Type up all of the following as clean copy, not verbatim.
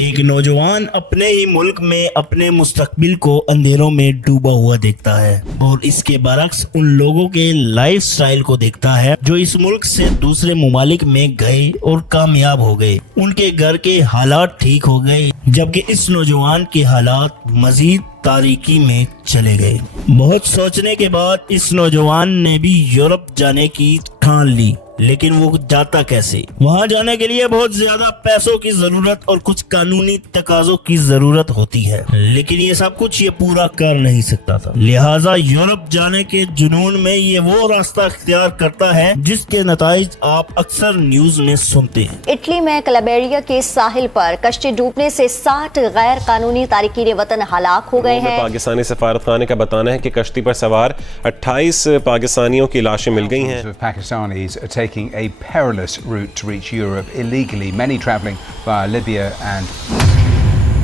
ایک نوجوان اپنے ہی ملک میں اپنے مستقبل کو اندھیروں میں ڈوبا ہوا دیکھتا ہے اور اس کے برعکس ان لوگوں کے لائف سٹائل کو دیکھتا ہے جو اس ملک سے دوسرے ممالک میں گئے اور کامیاب ہو گئے۔ ان کے گھر کے حالات ٹھیک ہو گئے جبکہ اس نوجوان کے حالات مزید تاریکی میں چلے گئے۔ بہت سوچنے کے بعد اس نوجوان نے بھی یورپ جانے کی ٹھان لی، لیکن وہ جاتا کیسے؟ وہاں جانے کے لیے بہت زیادہ پیسوں کی ضرورت اور کچھ قانونی تقاضوں کی ضرورت ہوتی ہے، لیکن یہ سب کچھ یہ پورا کر نہیں سکتا تھا، لہٰذا یورپ جانے کے جنون میں یہ وہ راستہ اختیار کرتا ہے جس کے نتائج آپ اکثر نیوز میں سنتے ہیں۔ اٹلی میں کلابیریا کے ساحل پر کشتی ڈوبنے سے 60 غیر قانونی تارکین وطن ہلاک ہو گئے ہیں۔ پاکستانی سفارت خانے کا بتانا ہے کہ کشتی پر سوار 28 پاکستانیوں کی لاشیں مل گئی ہیں۔ Taking a perilous route to reach Europe illegally, many travelling via Libya and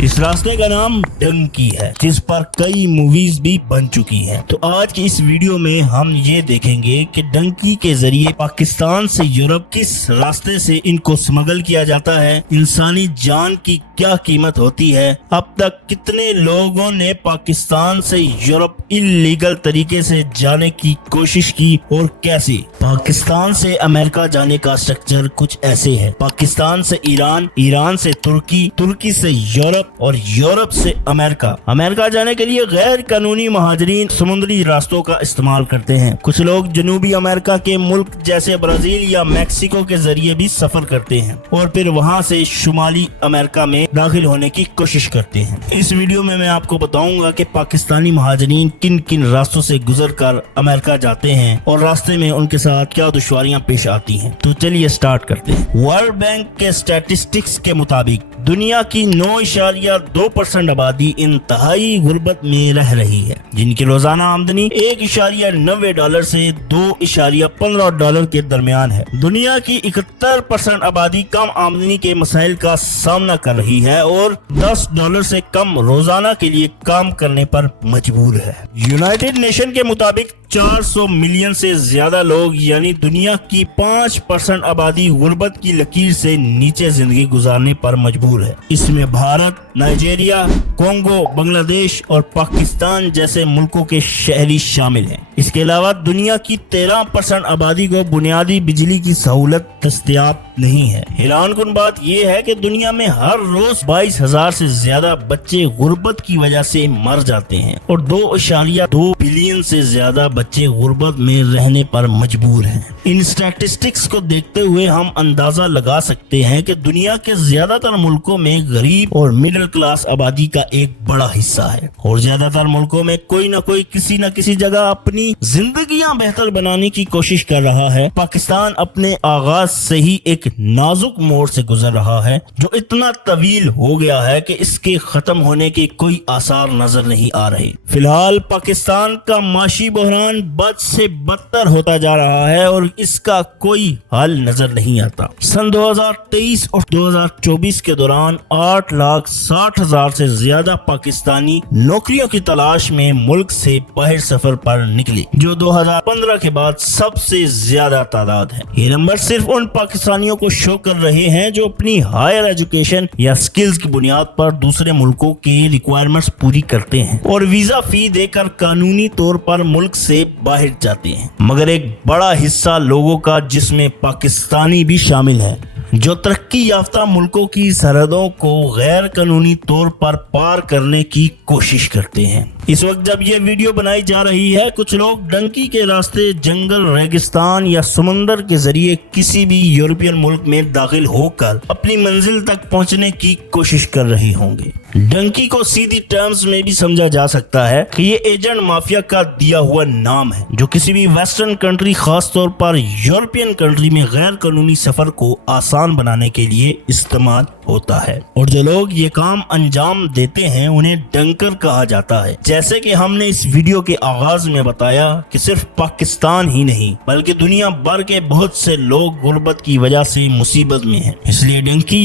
اس راستے کا نام ڈنکی ہے جس پر کئی موویز بھی بن چکی ہیں۔ تو آج کی اس ویڈیو میں ہم یہ دیکھیں گے کہ ڈنکی کے ذریعے پاکستان سے یورپ کس راستے سے ان کو سمگل کیا جاتا ہے، انسانی جان کی کیا قیمت ہوتی ہے، اب تک کتنے لوگوں نے پاکستان سے یورپ انلیگل طریقے سے جانے کی کوشش کی اور کیسے۔ پاکستان سے امریکہ جانے کا سٹرکچر کچھ ایسے ہے: پاکستان سے ایران، ایران سے ترکی، ترکی سے یورپ اور یورپ سے امریکہ جانے کے لیے غیر قانونی مہاجرین سمندری راستوں کا استعمال کرتے ہیں۔ کچھ لوگ جنوبی امریکہ کے ملک جیسے برازیل یا میکسیکو کے ذریعے بھی سفر کرتے ہیں اور پھر وہاں سے شمالی امریکہ میں داخل ہونے کی کوشش کرتے ہیں۔ اس ویڈیو میں میں آپ کو بتاؤں گا کہ پاکستانی مہاجرین کن کن راستوں سے گزر کر امریکہ جاتے ہیں اور راستے میں ان کے ساتھ کیا دشواریاں پیش آتی ہیں۔ تو چلیے سٹارٹ کرتے ہیں۔ ورلڈ بینک کے اسٹیٹسٹکس کے مطابق دنیا کی 9.2% آبادی انتہائی غربت میں رہ رہی ہے، جن کی روزانہ آمدنی $1.90 سے $2.15 کے درمیان ہے۔ دنیا کی 71% آبادی کم آمدنی کے مسائل کا سامنا کر رہی ہے اور $10 سے کم روزانہ کے لیے کام کرنے پر مجبور ہے۔ یونائٹڈ نیشن کے مطابق 400 ملین سے زیادہ لوگ یعنی دنیا کی 5% آبادی غربت کی لکیر سے نیچے زندگی گزارنے پر مجبور ہے۔ اس میں بھارت، نائجیریا، کونگو، بنگلہ دیش اور پاکستان جیسے ملکوں کے شہری شامل ہیں۔ اس کے علاوہ دنیا کی 13% آبادی کو بنیادی بجلی کی سہولت دستیاب نہیں ہے۔ حیران کن بات یہ ہے کہ دنیا میں ہر روز 22,000 سے زیادہ بچے غربت کی وجہ سے مر جاتے ہیں اور 2.2 بلین سے زیادہ بچے غربت میں رہنے پر مجبور ہیں۔ ان اسٹیٹسٹکس کو دیکھتے ہوئے ہم اندازہ لگا سکتے ہیں کہ دنیا کے زیادہ تر ملکوں میں غریب اور مڈل کلاس آبادی کا ایک بڑا حصہ ہے اور زیادہ تر ملکوں میں کوئی نہ کوئی کسی نہ کسی جگہ اپنی زندگیاں بہتر بنانے کی کوشش کر رہا ہے۔ پاکستان اپنے آغاز سے ہی ایک نازک موڑ سے گزر رہا ہے جو اتنا طویل ہو گیا ہے کہ اس کے ختم ہونے کے کوئی آثار نظر نہیں آ رہے۔ فی الحال پاکستان کا معاشی بحران بد سے بدتر ہوتا جا رہا ہے اور اس کا کوئی حل نظر نہیں آتا۔ سن 2023 اور 2024 کے دوران 8,60,000 سے زیادہ پاکستانی نوکریوں کی تلاش میں ملک سے باہر سفر پر نکلے، جو 2015 کے بعد سب سے زیادہ تعداد ہے۔ یہ نمبر صرف ان پاکستانیوں کو شو کر رہے ہیں جو اپنی ہائر ایجوکیشن یا سکلز کی بنیاد پر دوسرے ملکوں کے ریکوائرمنٹس پوری کرتے ہیں اور ویزا فی دے کر قانونی طور پر ملک سے باہر جاتے ہیں، مگر ایک بڑا حصہ لوگوں کا جس میں پاکستانی بھی شامل ہے جو ترقی یافتہ ملکوں کی سرحدوں کو غیر قانونی طور پر پار کرنے کی کوشش کرتے ہیں۔ اس وقت جب یہ ویڈیو بنائی جا رہی ہے کچھ لوگ ڈنکی کے راستے جنگل، ریگستان یا سمندر کے ذریعے کسی بھی یورپین ملک میں داخل ہو کر اپنی منزل تک پہنچنے کی کوشش کر رہے ہوں گے۔ ڈنکی کو سیدھی ٹرمز میں بھی سمجھا جا سکتا ہے کہ یہ ایجنٹ مافیا کا دیا ہوا نام ہے جو کسی بھی ویسٹرن کنٹری خاص طور پر یورپین کنٹری میں غیر قانونی سفر کو آسان بنانے کے لیے استعمال ہوتا ہے، اور جو لوگ یہ کام انجام دیتے ہیں انہیں ڈنکر کہا جاتا ہے۔ جیسے کہ ہم نے اس ویڈیو کے آغاز میں بتایا کہ صرف پاکستان ہی نہیں بلکہ دنیا بھر کے بہت سے لوگ غربت کی وجہ سے مصیبت میں ہیں، اس لیے ڈنکی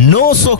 900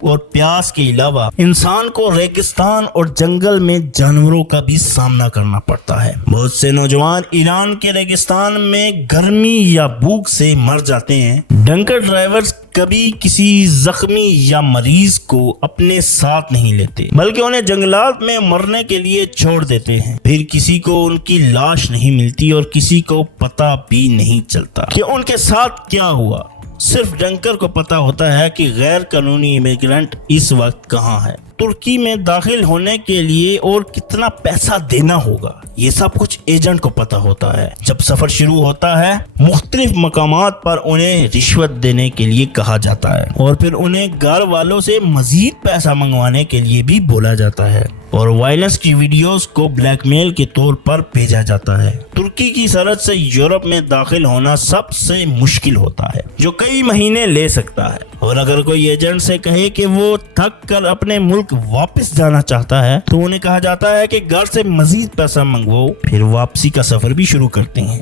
اور پیاس کے علاوہ انسان کو ریگستان اور جنگل میں جانوروں کا بھی سامنا کرنا پڑتا ہے۔ بہت سے نوجوان ایران کے ریگستان میں گرمی یا بھوک سے مر جاتے ہیں۔ ڈنکر ڈرائیورز کبھی کسی زخمی یا مریض کو اپنے ساتھ نہیں لیتے، بلکہ انہیں جنگلات میں مرنے کے لیے چھوڑ دیتے ہیں۔ پھر کسی کو ان کی لاش نہیں ملتی اور کسی کو پتہ بھی نہیں چلتا کہ ان کے ساتھ کیا ہوا۔ صرف ڈنکر کو پتا ہوتا ہے کہ غیر قانونی امیگرنٹ اس وقت کہاں ہے، ترکی میں داخل ہونے کے لیے اور کتنا پیسہ دینا ہوگا، یہ سب کچھ ایجنٹ کو پتا ہوتا ہے۔ جب سفر شروع ہوتا ہے مختلف مقامات پر انہیں رشوت دینے کے لیے کہا جاتا ہے اور پھر انہیں گھر والوں سے مزید پیسہ منگوانے کے لیے بھی بولا جاتا ہے اور وائلنس کی ویڈیوز کو بلیک میل کے طور پر بھیجا جاتا ہے۔ ترکی کی سرحد سے یورپ میں داخل ہونا سب سے مشکل ہوتا ہے، جو کئی مہینے لے سکتا ہے، اور اگر کوئی ایجنٹ سے کہے کہ وہ تھک کر اپنے ملک واپس جانا چاہتا ہے تو انہیں کہا جاتا ہے کہ گھر سے مزید پیسہ منگواؤ، پھر واپسی کا سفر بھی شروع کرتے ہیں۔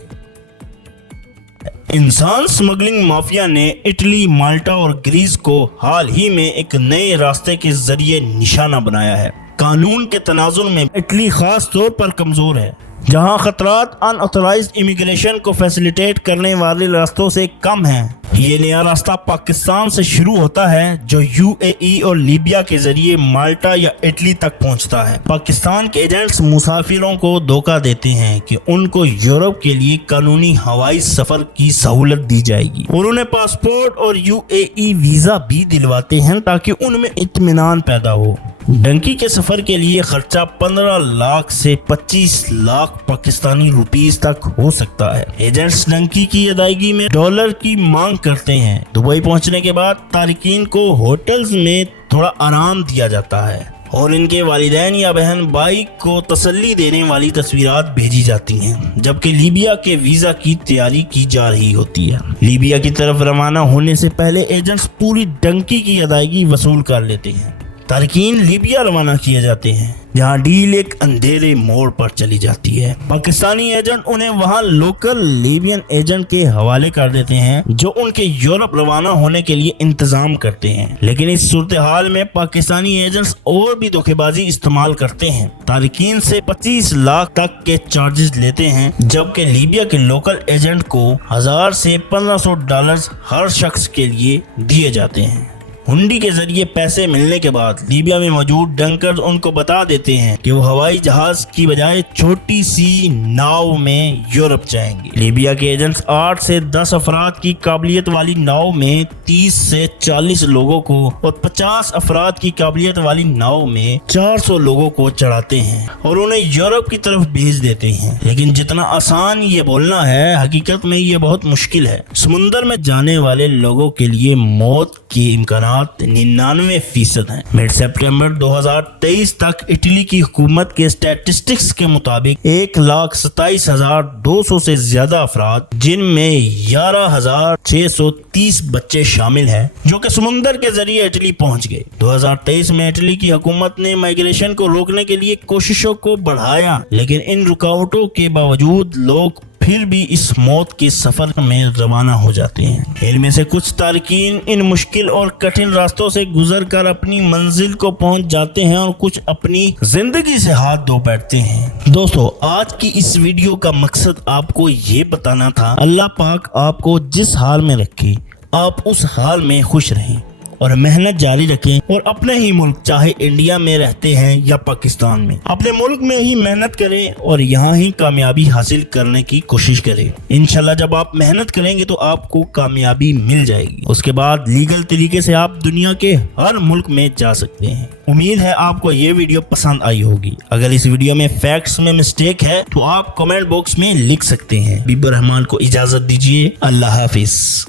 انسان سمگلنگ مافیا نے اٹلی، مالٹا اور گریس کو حال ہی میں ایک نئے راستے کے ذریعے نشانہ بنایا ہے۔ قانون کے تناظر میں اٹلی خاص طور پر کمزور ہے، جہاں خطرات ان آتھورائزڈ امیگریشن کو فیسیلیٹیٹ کرنے والے راستوں سے کم ہیں۔ یہ نیا راستہ پاکستان سے شروع ہوتا ہے جو UAE اور لیبیا کے ذریعے مالٹا یا اٹلی تک پہنچتا ہے۔ پاکستان کے ایجنٹس مسافروں کو دھوکہ دیتے ہیں کہ ان کو یورپ کے لیے قانونی ہوائی سفر کی سہولت دی جائے گی اور انہیں پاسپورٹ اور UAE ویزا بھی دلواتے ہیں تاکہ ان میں اطمینان پیدا ہو۔ ڈنکی کے سفر کے لیے خرچہ 15 لاکھ سے 25 لاکھ پاکستانی روپیز تک ہو سکتا ہے۔ ایجنٹس ڈنکی کی ادائیگی میں ڈالر کی مانگ کرتے ہیں۔ دبئی پہنچنے کے بعد تارکین کو ہوٹلز میں تھوڑا آرام دیا جاتا ہے اور ان کے والدین یا بہن بھائی کو تسلی دینے والی تصویرات بھیجی جاتی ہیں، جبکہ لیبیا کے ویزا کی تیاری کی جا رہی ہوتی ہے۔ لیبیا کی طرف روانہ ہونے سے پہلے ایجنٹس پوری ڈنکی کی ادائیگی وصول کر لیتے ہیں۔ تارکین لیبیا روانہ کیے جاتے ہیں، جہاں ڈیل ایک اندھیرے موڑ پر چلی جاتی ہے۔ پاکستانی ایجنٹ انہیں وہاں لوکل لیبین ایجنٹ کے حوالے کر دیتے ہیں جو ان کے یورپ روانہ ہونے کے لیے انتظام کرتے ہیں، لیکن اس صورتحال میں پاکستانی ایجنٹس اور بھی دھوکے بازی استعمال کرتے ہیں۔ تارکین سے 25 لاکھ تک کے چارجز لیتے ہیں، جبکہ لیبیا کے لوکل ایجنٹ کو $1000 سے $1500 ہر شخص کے لیے دیے جاتے ہیں۔ ہنڈی کے ذریعے پیسے ملنے کے بعد لیبیا میں موجود ڈنکرز ان کو بتا دیتے ہیں کہ وہ ہوائی جہاز کی بجائے چھوٹی سی ناؤ میں یورپ جائیں گے۔ لیبیا کے ایجنٹس 8 سے 10 افراد کی قابلیت والی ناؤ میں 30 سے 40 لوگوں کو اور 50 افراد کی قابلیت والی ناؤ میں 400 لوگوں کو چڑھاتے ہیں اور انہیں یورپ کی طرف بھیج دیتے ہیں۔ لیکن جتنا آسان یہ بولنا ہے، حقیقت میں یہ بہت مشکل ہے۔ سمندر میں جانے والے لوگوں کے لیے موت کے امکانات 99% ہیں۔ مڈ سپٹمبر 2023 تک اٹلی کی حکومت کے اسٹیٹسٹکس کے مطابق 1,27,200 سے زیادہ افراد، جن میں 11,630 بچے شامل ہیں، جو کہ سمندر کے ذریعے اٹلی پہنچ گئے۔ 2023 میں اٹلی کی حکومت نے مائیگریشن کو روکنے کے لیے کوششوں کو بڑھایا، لیکن ان رکاوٹوں کے باوجود لوگ پھر بھی اس موت کے سفر میں روانہ ہو جاتے ہیں۔ ان میں سے کچھ تارکین ان مشکل اور کٹھن راستوں سے گزر کر اپنی منزل کو پہنچ جاتے ہیں اور کچھ اپنی زندگی سے ہاتھ دھو بیٹھتے ہیں۔ دوستو، آج کی اس ویڈیو کا مقصد آپ کو یہ بتانا تھا، اللہ پاک آپ کو جس حال میں رکھے آپ اس حال میں خوش رہیں اور محنت جاری رکھیں، اور اپنے ہی ملک، چاہے انڈیا میں رہتے ہیں یا پاکستان میں، اپنے ملک میں ہی محنت کریں اور یہاں ہی کامیابی حاصل کرنے کی کوشش کریں۔ انشاءاللہ جب آپ محنت کریں گے تو آپ کو کامیابی مل جائے گی، اس کے بعد لیگل طریقے سے آپ دنیا کے ہر ملک میں جا سکتے ہیں۔ امید ہے آپ کو یہ ویڈیو پسند آئی ہوگی۔ اگر اس ویڈیو میں فیکٹس میں مسٹیک ہے تو آپ کمنٹ باکس میں لکھ سکتے ہیں۔ حبیب الرحمان کو اجازت دیجیے، اللہ حافظ۔